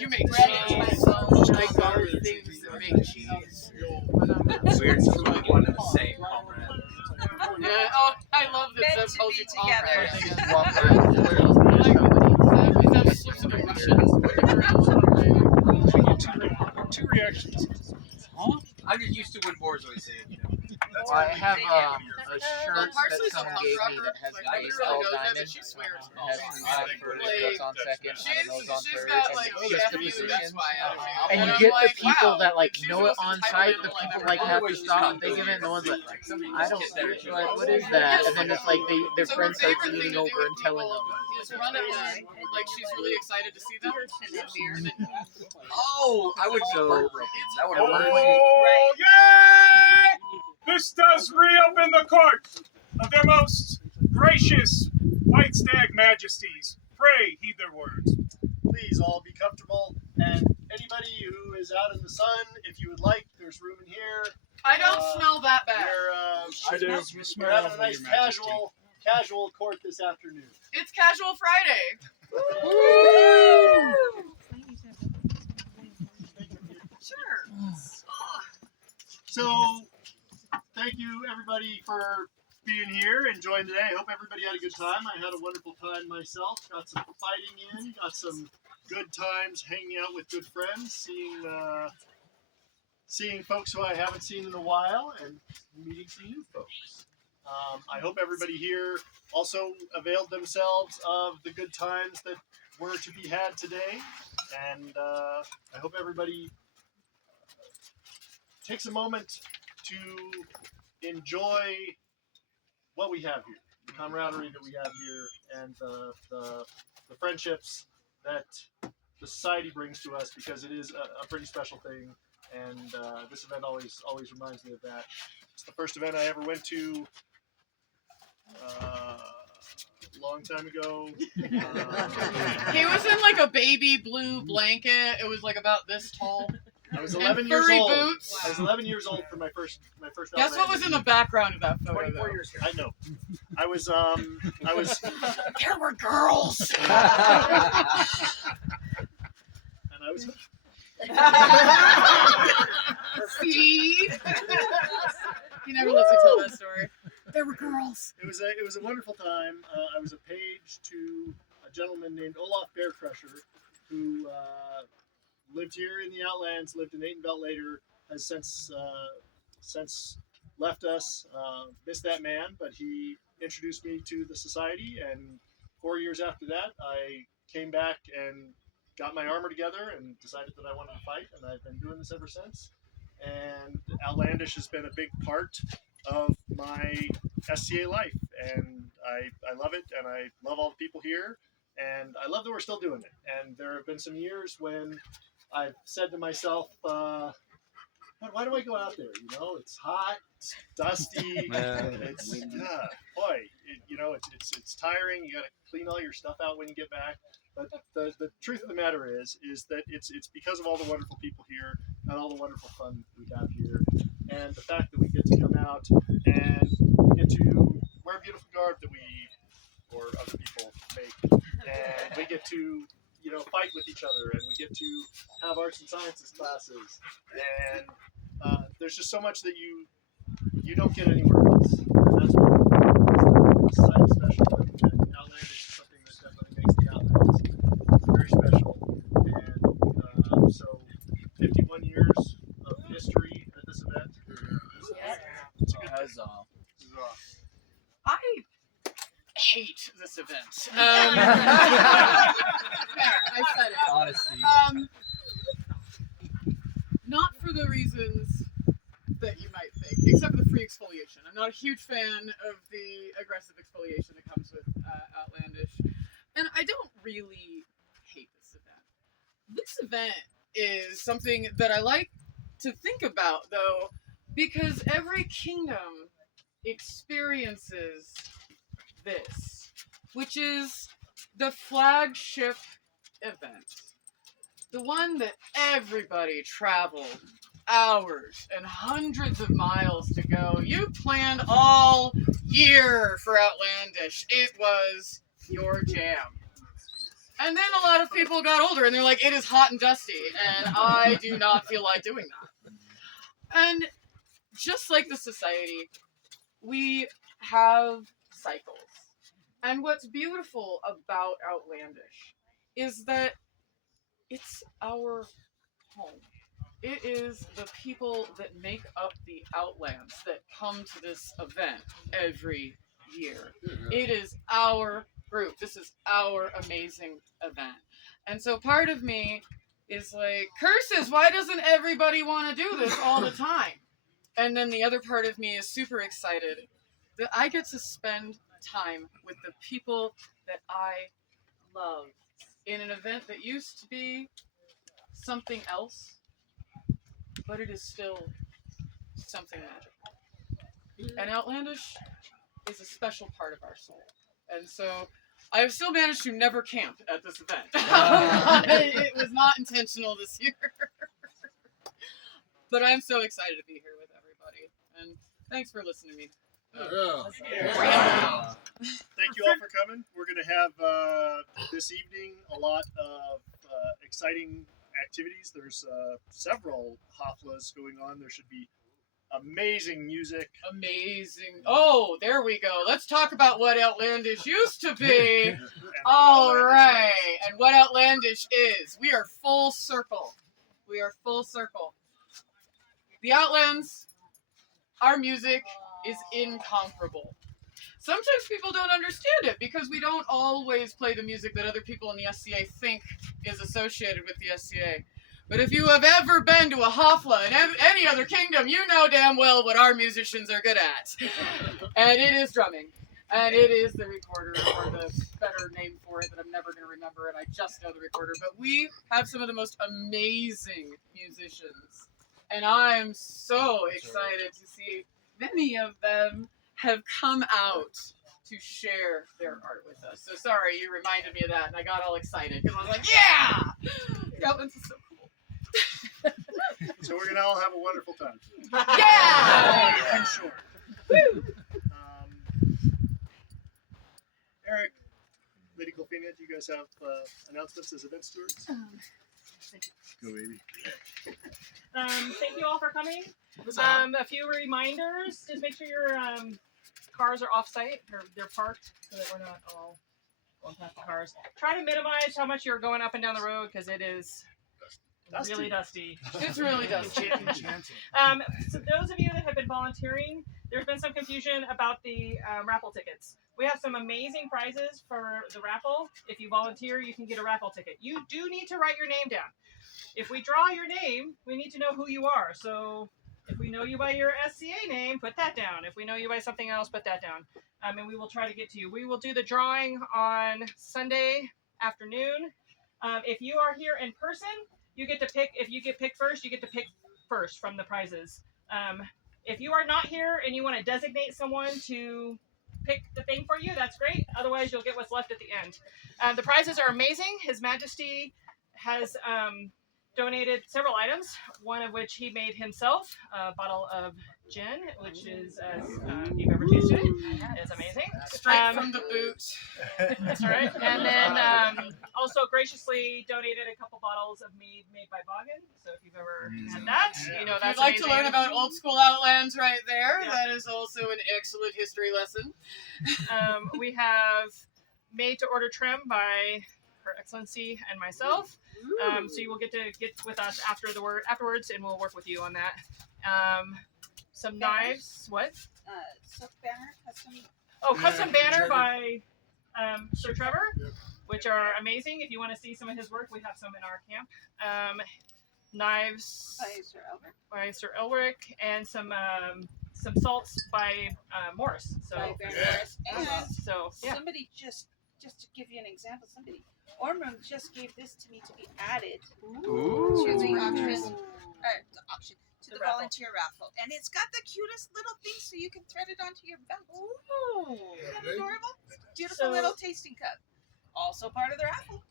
You make cheese. I got things that make cheese. We're truly one and the same, comrade. Yeah. Oh, I love that Meant Zeb to calls be you together. comrade. Just walk around. Zeb slips into Russian. Two reactions. Huh? I'm just used to when boards always say it, you know. Well, I have a shirt that someone gave me that has baseball diamonds. She swears. It has three first, that's on second, I don't know what's on She's third, got and like it's just the nephews, position. that's why And you I'm get the like, people wow, that like she's know it the on most site, the entitled people I've like ever have heard. to stop and think of it, and the ones like, I don't like, what is that? And then it's like their So friends her start favorite thing eating to do over and with telling people them. is run at them, like she's really excited to see them. And then Oh, I would be So- heartbroken. That would Oh, hurt me. yay! This does reopen the court of their most gracious white stag majesties. Pray heed their words. Please all be comfortable, and anybody who is out in the sun, if you would like, there's room in here. I don't smell that bad. We're, I do. we're having a nice casual court this afternoon. It's Casual Friday. Sure. So, thank you everybody for being here and joining today. I hope everybody had a good time. I had a wonderful time myself. Got some fighting in, got some good times hanging out with good friends, seeing folks who I haven't seen in a while, and meeting some new folks. I hope everybody here also availed themselves of the good times that were to be had today, and I hope everybody takes a moment to enjoy what we have here, the camaraderie that we have here, and the friendships that the society brings to us, because it is a pretty special thing, and this event always reminds me of that. It's the first event I ever went to a long time ago. He was in like a baby blue blanket. It was like about this tall. I was And 11 years furry old. boots. I was 11 years old for my first. Guess what was in the background of that photo? 24 though? years. I know. I was. There were girls. And I was. See? He never lets me tell that story. There were girls. It was a wonderful time. I was a page to a gentleman named Olaf Bear Crusher, who lived here in the Outlands, lived in Belt later, has since left us. Missed that man, but he introduced me to the society, and 4 years after that, I came back and got my armor together and decided that I wanted to fight, and I've been doing this ever since. And Outlandish has been a big part of my SCA life, and I love it, and I love all the people here, and I love that we're still doing it. And there have been some years when I've said to myself, why do I go out there? You know, it's hot, it's dusty, it's it's tiring. You got to clean all your stuff out when you get back. But the truth of the matter is that it's because of all the wonderful people here and all the wonderful fun we have here, and the fact that we get to come out and we get to wear beautiful garb that we or other people make, and we get to fight with each other, and we get to have arts and sciences classes, and there's just so much that you don't get anywhere else. And that's what makes the society special. And Outlandish is something that definitely makes the Outlands very special. And so 51 years of history at this event. It's a good thing. I hate this event. Fair, I said it. Honesty. Not for the reasons that you might think, except for the free exfoliation. I'm not a huge fan of the aggressive exfoliation that comes with Outlandish, and I don't really hate this event. This event is something that I like to think about, though, because every kingdom experiences this, which is the flagship event. The one that everybody traveled hours and hundreds of miles to go. You planned all year for Outlandish. It was your jam. And then a lot of people got older and they're like, it is hot and dusty, and I do not feel like doing that. And just like the society, we have cycles. And what's beautiful about Outlandish is that it's our home. It is the people that make up the Outlands that come to this event every year. It is our group. This is our amazing event. And so part of me is like, curses, why doesn't everybody want to do this all the time? And then the other part of me is super excited that I get to spend time with the people that I love in an event that used to be something else, but it is still something magical. And Outlandish is a special part of our soul. And so I have still managed to never camp at this event. It was not intentional this year. But I'm so excited to be here with everybody. And thanks for listening to me. Thank you all for coming. We're going to have this evening a lot of exciting activities. There's several haflas going on. There should be amazing music. Amazing. Oh, there we go. Let's talk about what Outlandish used to be. All right. And what Outlandish is. We are full circle. We are full circle. The Outlands, our music is incomparable. Sometimes people don't understand it because we don't always play the music that other people in the SCA think is associated with the SCA. But if you have ever been to a Hafla in any other kingdom, you know damn well what our musicians are good at. And it is drumming. And it is the recorder, or the better name for it that I'm never going to remember, and I just know the recorder. But we have some of the most amazing musicians. And I'm so excited to see many of them have come out to share their art with us. So sorry, you reminded me of that, and I got all excited because I was like, yeah! The Outlands is so cool. So we're going to all have a wonderful time. Yeah! I'm sure. Eric, Lady Colfina, do you guys have announcements as event stewards? Go, baby. Thank you all for coming. A few reminders. Just make sure your cars are off-site, or they're parked, so that we're not all going past the cars. Try to minimize how much you're going up and down the road, because it is really dusty. It's really dusty. So those of you that have been volunteering, there's been some confusion about the raffle tickets. We have some amazing prizes for the raffle. If you volunteer, you can get a raffle ticket. You do need to write your name down. If we draw your name, we need to know who you are. So if we know you by your SCA name, put that down. If we know you by something else, put that down. And we will try to get to you. We will do the drawing on Sunday afternoon. If you are here in person, you get to pick. If you get picked first, you get to pick first from the prizes. If you are not here and you want to designate someone to pick the thing for you, that's great. Otherwise, you'll get what's left at the end. The prizes are amazing. His Majesty has donated several items, one of which he made himself, a bottle of gin, which is, if you've ever tasted it, is amazing. Straight from the boot. That's right. And then also graciously donated a couple bottles of mead made by Boggin. So if you've ever had that, you know If that's you'd like amazing. to learn about old school Outlands right there, Yeah. that is also an excellent history lesson. We have made to order trim by Her Excellency and myself. So you will get to get with us afterwards, and we'll work with you on that. Some knives. What? Silk banner, custom. Oh, custom banner by Sir Trevor, which are amazing. If you want to see some of his work, we have some in our camp. Knives By Sir Elric. and some salts by Morris. So By Baron Morris. And so yeah. somebody just to give you an example, Ormond just gave this to me to be added to the auction. To the raffle. volunteer raffle. And it's got the cutest little thing so you can thread it onto your belt. Isn't that adorable? Beautiful So- little tasting cup. Also part of the raffle.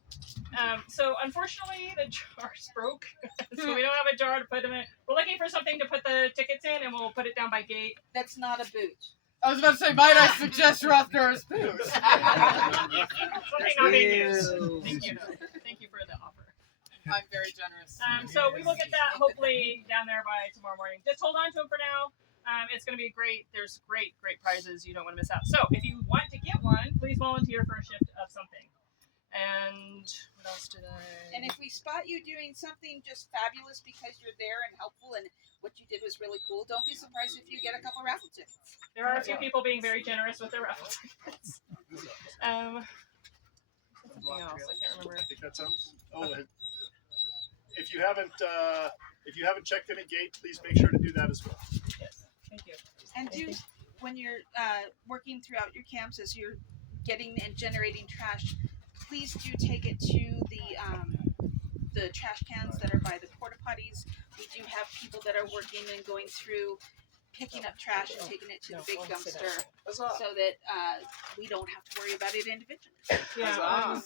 So unfortunately, the jars broke, so we don't have a jar to put them in. We're looking for something to put the tickets in, and we'll put it down by gate. That's not a boot. I was about to say, might I suggest Rothgar's booze? Okay, not being used. Thank you. Thank you for the offer. I'm very generous. So we will get that hopefully down there by tomorrow morning. Just hold on to them for now. It's going to be great. There's great prizes you don't want to miss out. So if you want to get one, please volunteer for a shift of something. And what else did I? And if we spot you doing something just fabulous because you're there and helpful and what you did was really cool, don't be surprised if you get a couple raffle tickets. There are a few people being very generous with their raffle tickets. Something else. I can't remember. I think that sounds. Oh, and if you haven't checked in at gate, please make sure to do that as well. Yes. Thank you. And do when you're working throughout your camps as you're getting and generating trash, please do take it to the trash cans that are by the porta potties. We do have people that are working and going through picking up trash and taking it to the big dumpster so that we don't have to worry about it individually. Yeah.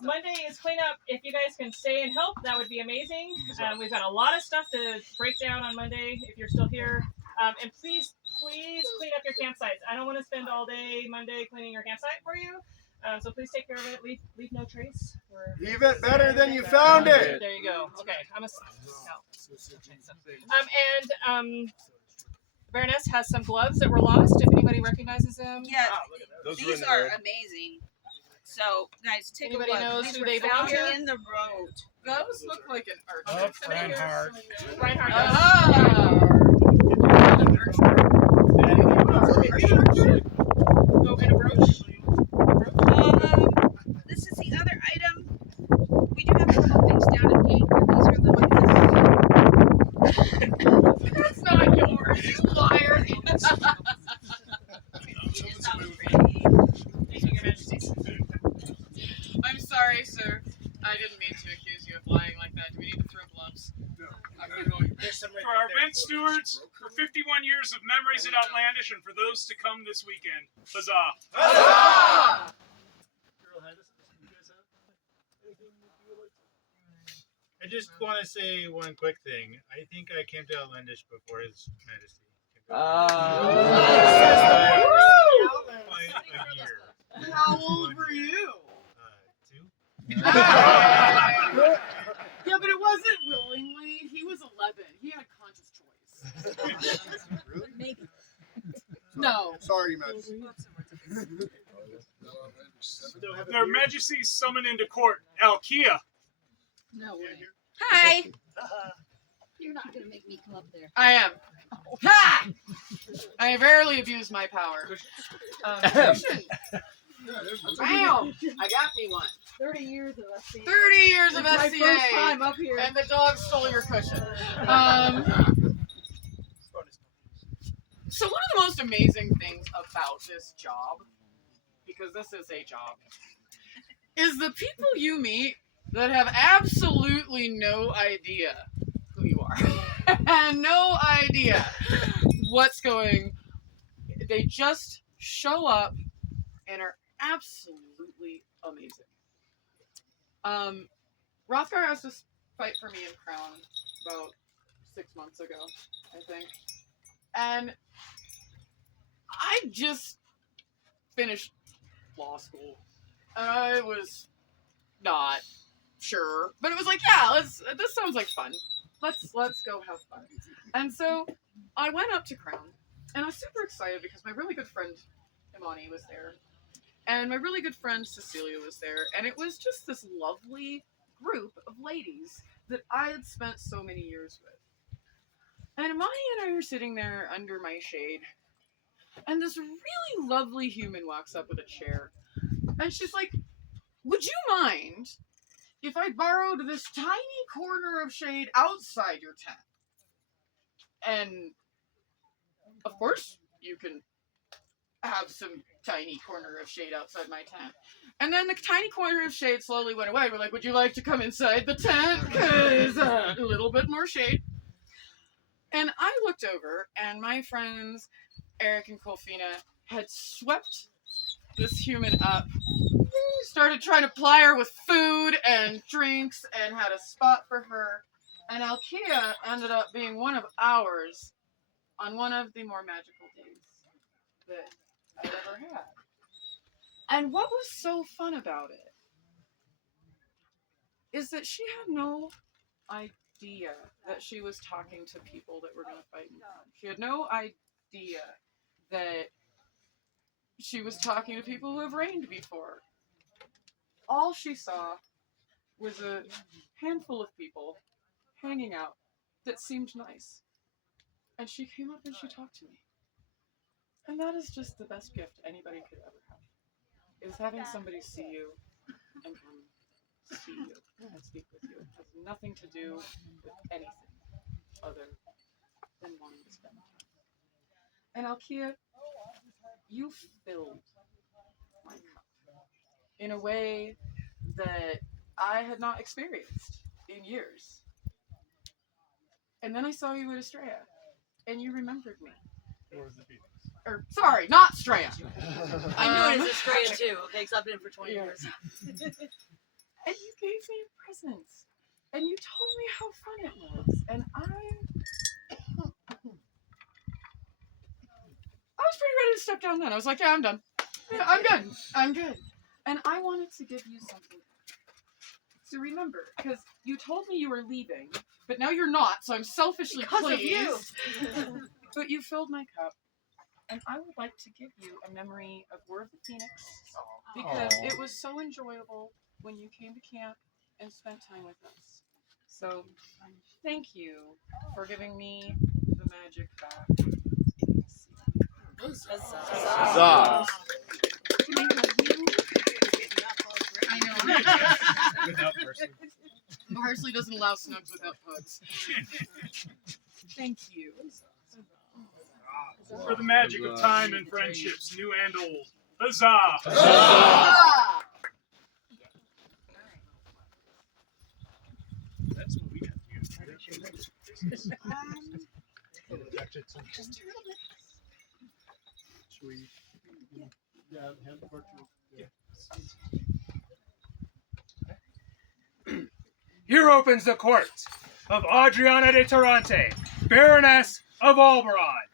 Monday is cleanup. If you guys can stay and help, that would be amazing. We've got a lot of stuff to break down on Monday if you're still here. And please clean up your campsites. I don't want to spend all day Monday cleaning your campsite for you. So please take care of it. Leave no trace. Leave it better than you found it. There you go. Okay, I'm a. Baroness has some gloves that were lost. If anybody recognizes them. Yeah, Those these are amazing. So guys, take Anybody a look. knows These who were they belong found to? in the road. Those look like an archer. Oh, Reinhardt. Reinhardt. Ah! Oh, and a brooch. This is the other item. We do have a couple things down at gate, but these are the ones. That's not yours, you liar. I'm sorry, sir. I didn't mean to accuse you of lying like that. Do we need to throw gloves? For our event stewards, for 51 years of memories at Outlandish, and for those to come this weekend. Huzzah! Huzzah! I just want to say one quick thing. I think I came to Outlandish before His Majesty. How old were you? 2. Yeah, but it wasn't willingly. He was 11. He had conscious choice. Really? Maybe. No. Sorry, Majesty. Their Majesties summoned into court, Alkia. No way. Hi. You're not gonna make me come up there. I am. Ha! I rarely abuse my power. Cushion. Bam! I got me one. 30 years of SCA. 30 years of It's my SCA. first time up here. And the dog stole your cushion. So one of the most amazing things about this job, because this is a job, is the people you meet that have absolutely no idea who you are. And no idea what's going. They just show up and are absolutely amazing. Rothgar asked to fight for me in Crown about 6 months ago, I think. And I just finished law school. And I was not sure, but it was like, yeah, this sounds like fun. Let's go have fun. And so I went up to Crown, and I was super excited because my really good friend Imani was there, and my really good friend Cecilia was there, and it was just this lovely group of ladies that I had spent so many years with. And Imani and I were sitting there under my shade, and this really lovely human walks up with a chair, and she's like, "Would you mind if I borrowed this tiny corner of shade outside your tent?" And of course, you can have some tiny corner of shade outside my tent. And then the tiny corner of shade slowly went away. We're like, "Would you like to come inside the tent? Because a little bit more shade." And I looked over, and my friends, Eric and Colfina, had swept this human up, started trying to ply her with food and drinks, and had a spot for her. And Alkia ended up being one of ours on one of the more magical days that I'd ever had. And what was so fun about it is that she had no idea that she was talking to people that were going to fight in front. She had no idea that she was talking to people who have reigned before. All she saw was a handful of people hanging out that seemed nice. And she came up and she talked to me. And that is just the best gift anybody could ever have. Is having somebody see you and come see you and speak with you. It has nothing to do with anything other than wanting to spend time. And Alkia, you filled my cup in a way that I had not experienced in years. And then I saw you at Estrella, and you remembered me. Or, sorry, not Estrella. I knew it as Estrella too, okay, because I've been for 20 years. And you gave me a present. And you told me how fun it was. And I was pretty ready to step down then. I was like, yeah, I'm done. Yeah, I'm good. I'm good. And I wanted to give you something. So remember, because you told me you were leaving, but now you're not, so I'm selfishly pleased. But you filled my cup. And I would like to give you a memory of War of the Phoenix, because it was so enjoyable when you came to camp and spent time with us. So, thank you for giving me the magic back. Huzzah. I know. Without mercy. Parsley doesn't allow snugs without pugs. Thank you. For the magic of time and friendships, new and old. Huzzah! That's what we got to use. Should we? Yeah, hand the card to Here opens the court of Adriana de Tarante, Baroness of Alberon.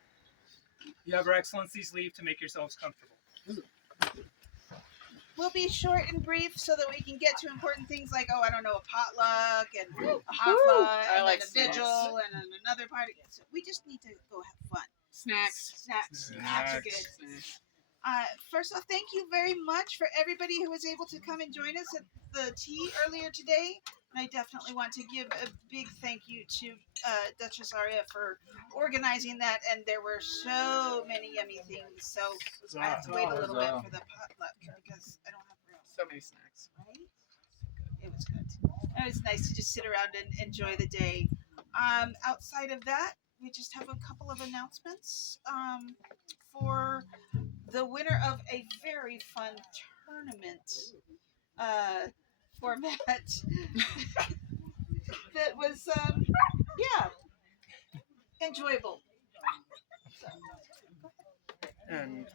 You have Her Excellency's leave to make yourselves comfortable. We'll be short and brief so that we can get to important things like, oh, I don't know, a potluck and a hafla and like then a vigil and then another party. So we just need to go have fun. Snacks. Snacks are good. First off, thank you very much for everybody who was able to come and join us at the tea earlier today. And I definitely want to give a big thank you to Duchess Aria for organizing that. And there were so many yummy things. So I have to wait a little bit for the potluck because I don't have room. So many snacks. Right? It was good. And it was nice to just sit around and enjoy the day. Outside of that, we just have a couple of announcements for the winner of a very fun tournament format that was enjoyable. And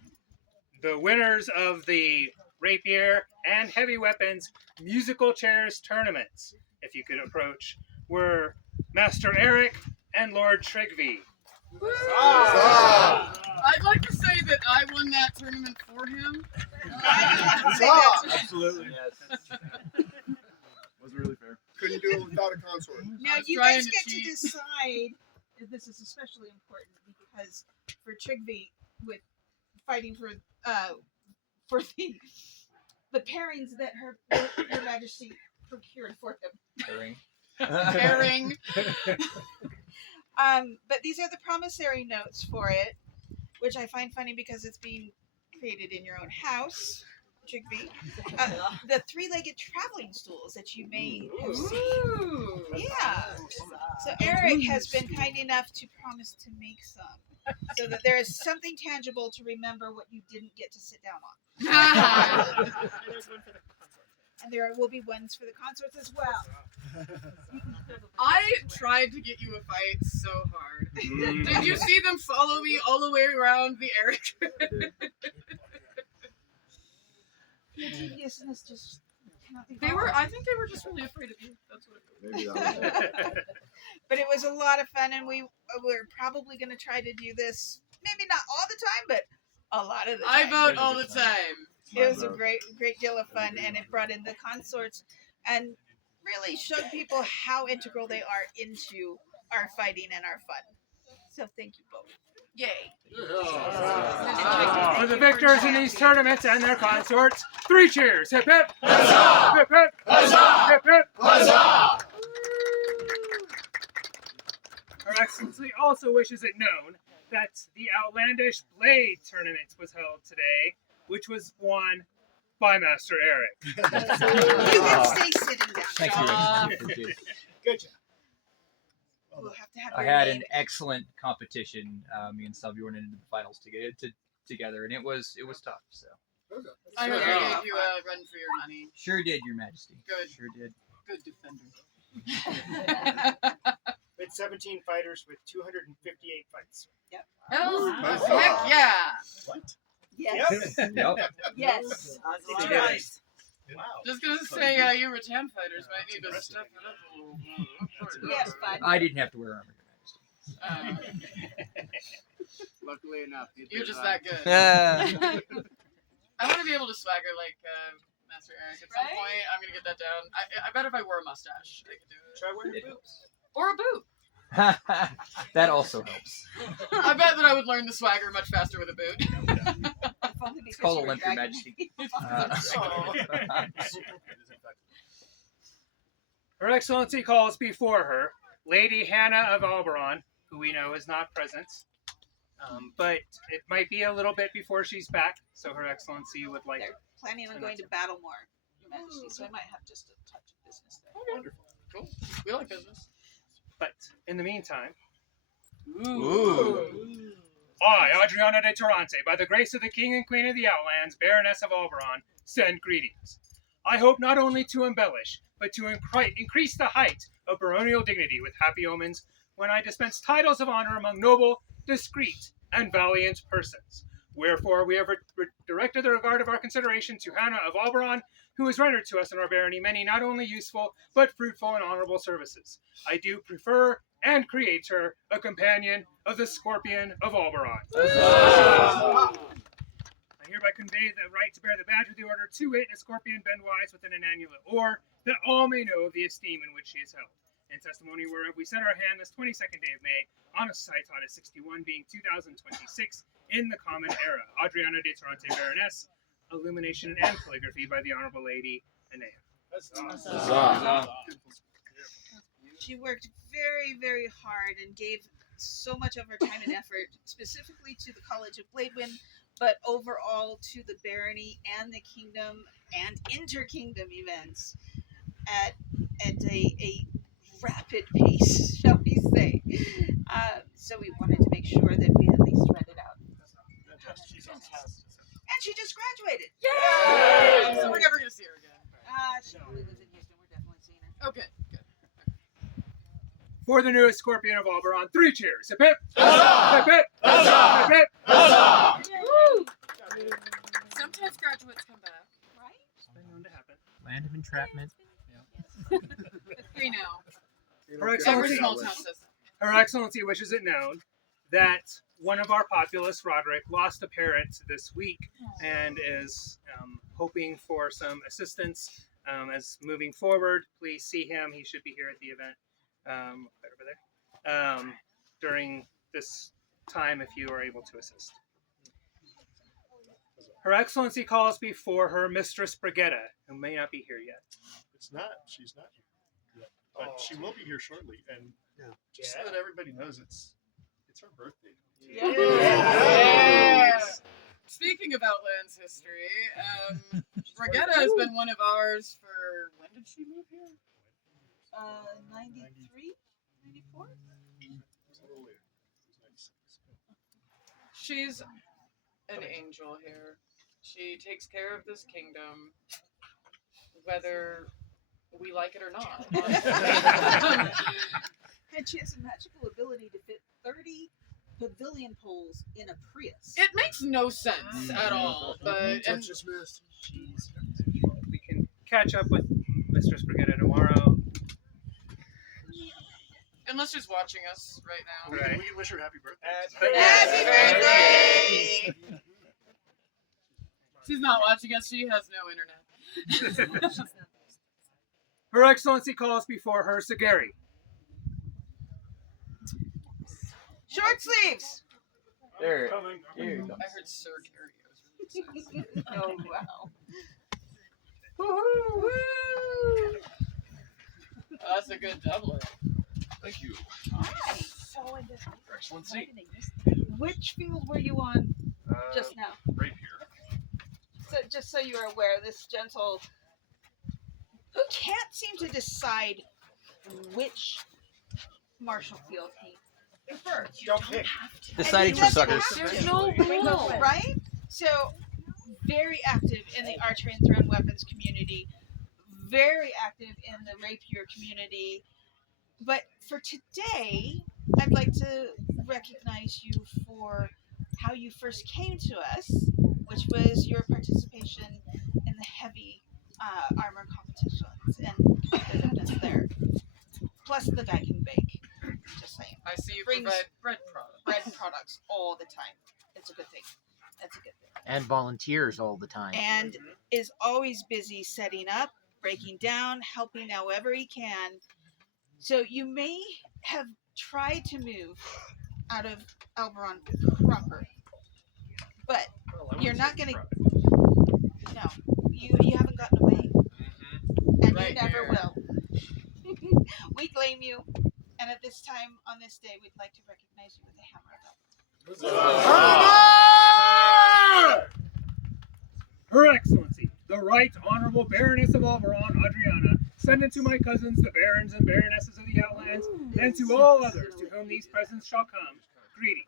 the winners of the rapier and heavy weapons musical chairs tournaments, if you could approach, were Master Eric and Lord Trigby. I'd like to say that I won that tournament for him. Absolutely. Yes. Wasn't really fair. Couldn't do it without a consort. Now you guys get to decide if this is especially important because for Trigby with fighting for the pairings that Her Majesty procured for him. Pairing. But these are the promissory notes for it, which I find funny because it's being created in your own house, Trigby. The three-legged traveling stools that you may have seen. Yeah. So Eric has been kind enough to promise to make some, so that there is something tangible to remember what you didn't get to sit down on. And there will be ones for the consorts as well. I tried to get you a fight so hard. Did you see them follow me all the way around the Eric? Your deviousness just cannot be I think they were just really afraid of you. That's what it was. But it was a lot of fun, and we're probably going to try to do this, maybe not all the time, but A lot of the I time. vote all the time. It was a great deal of fun, and it brought in the consorts and really showed people how integral they are into our fighting and our fun. So thank you both. Yay. For the victors in these tournaments and their consorts, 3 cheers. Hip hip. Huzzah! Hip hip. Huzzah! Hip hip. Huzzah! Her Excellency also wishes it known that the Outlandish Blade Tournament was held today, which was won by Master Eric. You can stay sitting down. Thank you, Rachel. Good job. We'll have to have I your had name. an excellent competition. Me and Subjorn into the finals together, and it was tough. So I hope I gave you a run for your money. sure did, Your Majesty. Good. Sure did. Good defender. We had 17 fighters with 258 fights. Yep. Oh, heck yeah. What? Yes. Yep. Yes. Wow. Just gonna say, you rattan fighters might need to step it up a little bit. Yes, bud. I didn't have to wear armor, Your Majesty. Luckily enough, You're just that good. I want to be able to swagger like Master Eric at some Right? point. I'm gonna get that down. I bet if I wore a mustache, I could do it. Try wearing boots. Or a boot. That also helps. I bet that I would learn the swagger much faster with a boot. If only It's because called you a were limp, Your dragging Majesty. me. Her Excellency calls before her Lady Hannah of Alberon, who we know is not present. But it might be a little bit before she's back, so Her Excellency would like. They're planning on going to Battlemore, Your Majesty, so I might have just a touch of business there. Wonderful. Cool. We like business. But in the meantime, Ooh. I, Adriana de Torrante, by the grace of the King and Queen of the Outlands, Baroness of Alberon, send greetings. I hope not only to embellish, but to increase the height of baronial dignity with happy omens when I dispense titles of honor among noble, discreet, and valiant persons. Wherefore we have directed the regard of our consideration to Hannah of Alberon, who has rendered to us in our barony many not only useful, but fruitful and honorable services. I do prefer and create her a companion of the Scorpion of Alberon. I hereby convey the right to bear the badge of the order to it, a scorpion bendwise within an annulet, or that all may know of the esteem in which she is held. In testimony whereof we set our hand this 22nd day of May, on a Citot of 61 being 2026, in the common era. Adriana de Torrante, Baroness, illumination and calligraphy by the Honorable Lady Anea. She worked very, very hard and gave so much of her time and effort, specifically to the College of Bladewind, but overall to the barony and the kingdom and inter-kingdom events at a rapid pace, shall we say. So we wanted to make sure that we at least read it out. And she just graduated. Yay! So we're never gonna see her again. She only lives in Houston. We're definitely seeing her. Okay, good. For the newest Scorpion of Alberon, 3 cheers. Hip hip! Huzzah! Hip hip! Huzzah! Hip hip! Huzzah! Sometimes graduates come back. Right? It's been known to happen. Land of entrapment. 3 now. Her Every Excellency, small town says that. Her Excellency wishes it known that one of our populace, Roderick, lost a parent this week and is hoping for some assistance as moving forward. Please see him. He should be here at the event right over there during this time if you are able to assist. Her Excellency calls before her Mistress Brigitta, who may not be here yet. She's not here yet, but she will be here shortly. And just so that everybody knows, it's her birthday. Yeah. Speaking of Outlands history, Brigitta has been one of ours for, when did she move here? 93? 94? It's a little later. It was 96. She's an angel here. She takes care of this kingdom, whether we like it or not. And she has a magical ability to fit 30 pavilion poles in a Prius. It makes no sense at all, but and Just missed. We can catch up with Mistress Brigitta tomorrow. unless she's watching us right now. Right. We can wish her happy birthday. Happy birthday! She's not watching us. She has no internet. Her Excellency calls before her Sagari. Short sleeves. There. Coming. Here you go. I heard Sir Gary. I was really excited. Oh wow. Woo! That's a good doublet. Thank you. Hi. Your Excellency. Which field were you on just now? Right here. So, just so you're aware, this gentle who can't seem to decide which martial field he prefers. Don't pick. Deciding for suckers. There's no rule, right? So, very active in the archery and thrown weapons community, very active in the rapier community. But for today, I'd like to recognize you for how you first came to us, which was your participation in the heavy armor competitions and competitiveness there. Plus the guy can bake. Just saying. I see you Brings provide bread products. bread products all the time. It's a good thing. That's a good thing. And volunteers all the time. And is always busy setting up, breaking down, helping however he can. So you may have tried to move out of Alberon proper, but you're not going to. No, you haven't gotten away, and Right you never here. will. We claim you, and at this time on this day, we'd like to recognize you with a hammer. Her Excellency, the Right Honorable Baroness of Alberon, Adriana, send unto my cousins, the barons and baronesses of the Outlands, and to all others to whom these presents shall come, greeting.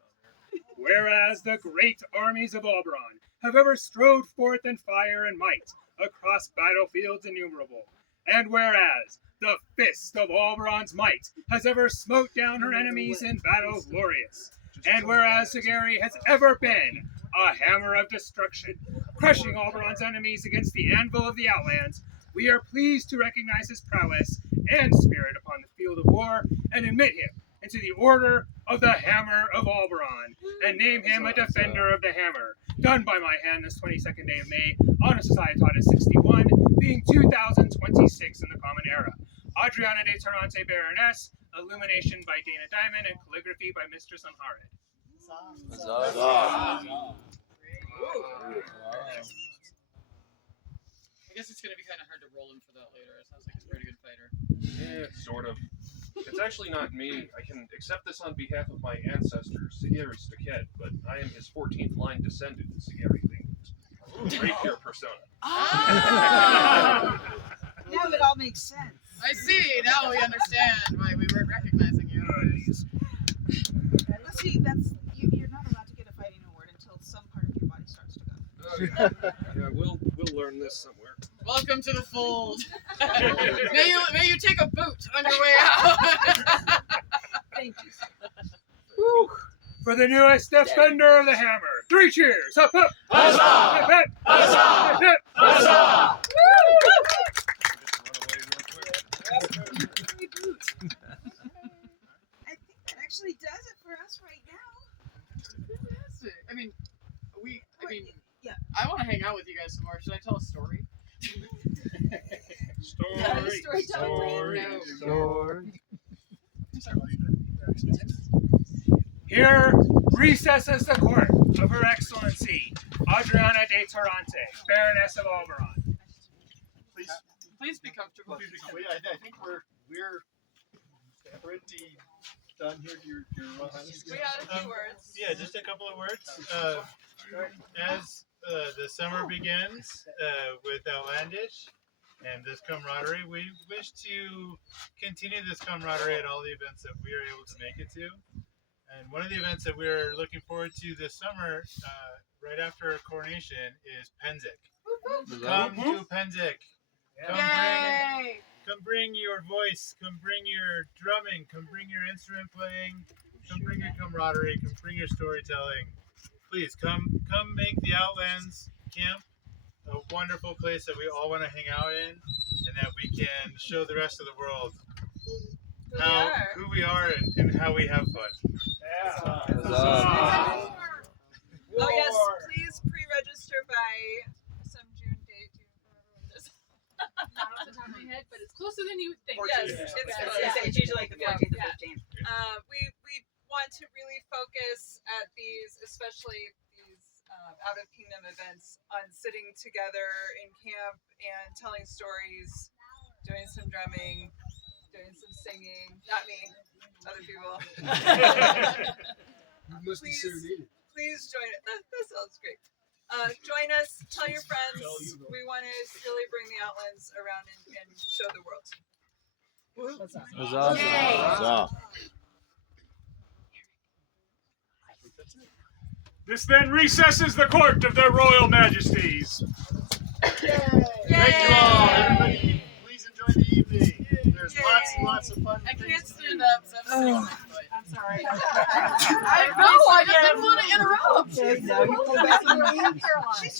Whereas the great armies of Alberon have ever strode forth in fire and might across battlefields innumerable, and whereas the fist of Alberon's might has ever smote down her enemies in battle glorious, and whereas Sagari has ever been a hammer of destruction, crushing Alberon's enemies against the anvil of the Outlands, we are pleased to recognize his prowess and spirit upon the field of war, and admit him into the Order of the Hammer of Alberon, and name him a Defender of the Hammer, done by my hand this 22nd day of May, on a Societatis 61, being 2026 in the Common Era. Adriana de Torrente Baroness, illumination by Dana Diamond, and calligraphy by Mistress Unharid. I guess it's going to be kind of hard to roll him for that later. It sounds like he's a pretty good fighter. Yeah, sort of. It's actually not me. I can accept this on behalf of my ancestor, Sigeri Staked, but I am his 14th line descendant, Sigeri the rapier persona. Ah! Now it all makes sense. I see. Now we understand why we weren't recognizing you. Let's see, you're not allowed to get a fighting award until some part of your body starts to go. Yeah, we'll learn this somewhere. Welcome to the fold. may you take a boot on your way out. Thank you. Woo. For the newest Defender of the Hammer, 3 cheers! Up, up! Huzzah! Hip, hip! Huzzah! Hip, hip! Huzzah! I think that actually does it for us right now. Fantastic. I mean, Yeah. I want to hang out with you guys some more. Should I tell a story? Here recesses the court of Her Excellency, Adriana de Torrente, Baroness of Alberon. Please be comfortable. I think we're pretty done here. Your We had a few words. Yeah, just a couple of words. As the summer begins with Outlandish and this camaraderie, we wish to continue this camaraderie at all the events that we are able to make it to. And one of the events that we're looking forward to this summer, right after coronation, is Penzik. Come to Penzik. Come bring your voice. Come bring your drumming. Come bring your instrument playing. Come bring your camaraderie. Come bring your storytelling. Please come make the Outlands camp a wonderful place that we all want to hang out in, and that we can show the rest of the world who we are and how we have fun. Oh yes, please pre-register by not off the top of my head, but it's closer than you would think. Yes, It's usually like the 14th or 15th. We want to really focus at these, especially these out of kingdom events, on sitting together in camp and telling stories, doing some drumming, doing some singing. Not me, other people. Please join it. That sounds great. Join us. Tell your friends. We want to really bring the Outlands around and show the world. Huzzah. Yay. Huzzah. This then recesses the court of their royal majesties. Thank you all. Everybody, please enjoy the evening. There's lots and lots of fun. I can't stand up, so I'm sorry. I know, I just didn't want to interrupt. No, you pulled back on me. She's